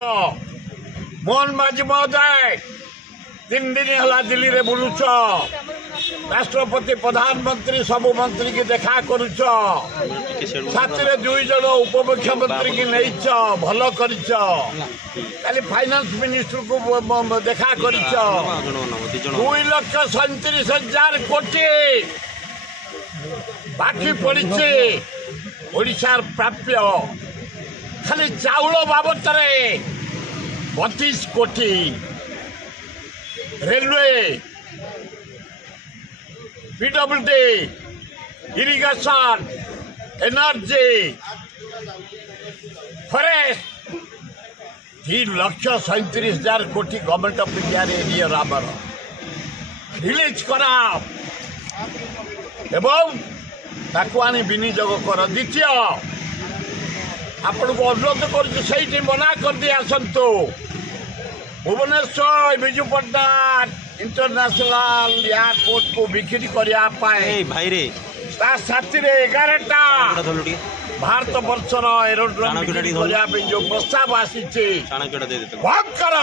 मोहन माझी महोदय 3 दिन है दिल्ली रे बुलुच राष्ट्रपति प्रधानमंत्री सबू मंत्री की देखा करुच साथी 2 जन उपमुख्यमंत्री की नहीं भल कर फाइनान्स मिनिस्टर को देखा कर 2,37,000 कोटी बाकी पड़ी ओडिशार प्राप्य खाली चाउल बाबद 32 कोटी railway PWD irrigation energy forest 3,37,000 कोटी government of India area release करा एवं ताकू आनी विनियोग कर द्वितीय आपण को अनुरोध कर मना कर दी आसतु भुवनेश्वर विजु पट्टनायक इंटरनेशनल एयरपोर्ट को बिक्री करने साथी 11टा भारत वर्षर एरोड्रोम करने जो प्रस्ताव आसी भयंकर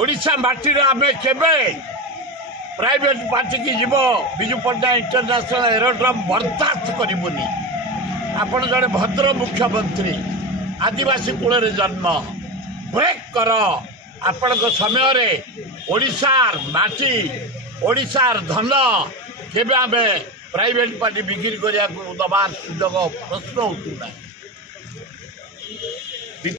ओडिशा माटी आम केवे प्राइवेट पार्टी की जीव विजु पट्टनायक इंटरनेशनल एरोड्रोम बर्दाश्त करूनी आपण जड़े भद्र मुख्यमंत्री आदिवासी कूल जन्म ब्रेक कर आपण समय रे ओडिशार माटी ओडिशार धन केबे आमे प्राइवेट पार्टी बिक्री करिया दबार सुजोग प्रश्न उठुना।